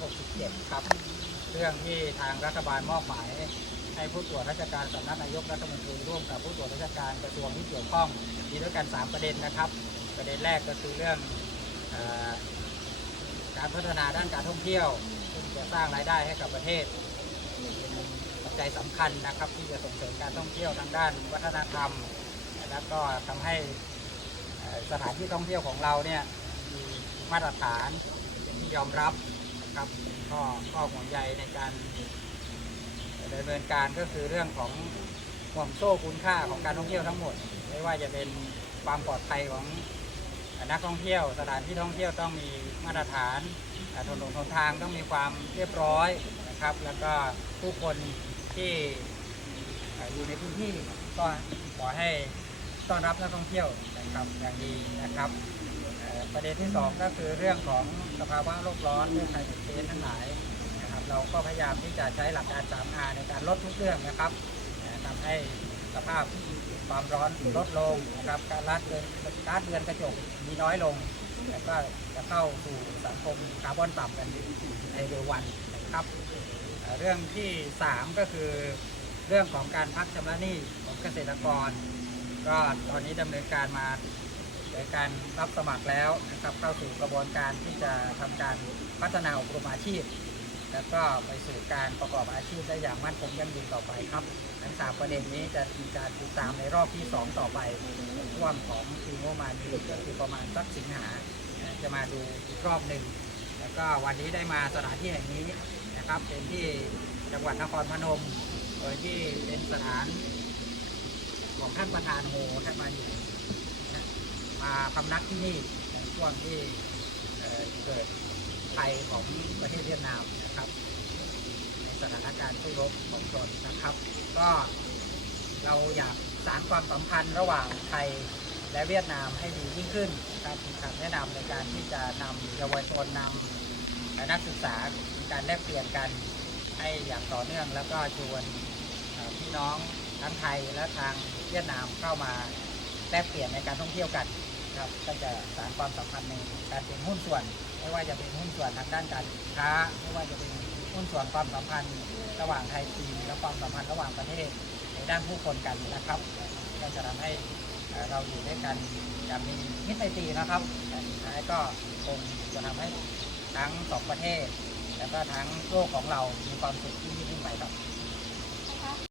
2567 ครับ เรื่องที่ทางรัฐบาลมอบหมาย ให้ผู้ตรวจราชการสำนักนายกรัฐมนตรีร่วมกับผู้ตรวจราชการกระทรวงที่เกี่ยวข้องมีด้วยกัน 3 ประเด็นนะครับ ประเด็นแรกก็คือเรื่องอการพัฒนาด้านการท่องเที่ยวซึ่งจะสร้างรายได้ให้กับประเทศเป็นปัจจัยสำคัญนะครับ ที่จะส่งเสริมการท่องเที่ยวทางด้านวัฒนธรรม แล้วก็ทำให้สถานที่ท่องเที่ยวของเราเนี่ยมีมาตรฐานเป็นที่ยอมรับ นะครับก็ข้อห่วงใยในการดำเนินการก็คือเรื่องของห่วงโซ่คุณค่าของการท่องเที่ยวทั้งหมด ไม่ว่าจะเป็นความปลอดภัยของนักท่องเที่ยวสถานที่ท่องเที่ยวต้องมีมาตรฐานถนนหนทางต้องมีความเรียบร้อยนะครับ แล้วก็ผู้คนที่อยู่ในพื้นที่ก็ขอให้ต้อนรับนักท่องเที่ยวนะครับอย่างดีนะครับ ประเด็นที่สองก็คือเรื่องของสภาวะโลกร้อนเรื่องไคลเมตเชนทั้งหลายนะครับเราก็พยายามที่จะใช้หลักการ 3R ในการลดทุกเรื่องนะครับทำให้สภาพความร้อนลดลงนะครับการลัดเรือนกาซเรือนกระจกมีน้อยลงแล้วก็จะเข้าสู่สังคมคาร์บอนต่ำกันในเร็ววันนะครับเอ่อเรื่องที่ 3 ก็คือเรื่องของการพักชำระหนี้ของเกษตรกร ก็ตอนนี้ดำเนินการมา โดยการรับสมัครแล้วนะครับเข้าสู่กระบวนการที่จะทำการพัฒนาอบรมอาชีพ แล้วก็ไปสู่การประกอบอาชีพได้อย่างมั่นคงยั่งยืนต่อไปครับทั้งสามประเด็นนี้จะมีการติดตามในรอบที่ 2 ต่อไปในช่วงของปีงบประมาณนี้ก็คือประมาณสักสิงหาจะมาดูอีกรอบหนึ่งแล้วก็วันนี้ได้มาสถานที่แห่งนี้นะครับเป็นที่จังหวัดนครพนมโดยที่เป็นสถานของท่านประธานโฮท่านมาอยู่ มาพำนักที่นี่ในช่วงที่เเกิดภัยของประเทศเวียดนามนะครับ ในสถานการณ์สู้รบของชนนะครับ ก็เราอยากสารความสัมพันธ์ระหว่างไทยและเวียดนามให้ดียิ่งขึ้นนะครับมีคำแนะนำในการที่จะนำเยาวชนนำและนักศึกษาการแลกเปลี่ยนกันให้อย่างต่อเนื่อง แล้วก็ชวนพี่น้องทั้งไทยและทางเวียดนามเข้ามาแลกเปลี่ยนในการท่องเที่ยวกัน ครับก็จะสานความสัมพันธ์ในการเป็นหุ้นส่วน ไม่ว่าจะเป็นหุ้นส่วนทางด้านการค้า ไม่ว่าจะเป็นหุ้นส่วนความสัมพันธ์ระหว่างไทยจีนและความสัมพันธ์ระหว่างประเทศในด้านผู้คนกันนะครับ ก็จะทำให้เราอยู่ด้วยกันอย่างมีมิตรไมตรีนะครับแต่สุดท้ายก็คงจะทำให้ทั้งสองประเทศ แล้วก็ทั้งโลกของเรามีความสุขที่ยิ่งขึ้นไปครับ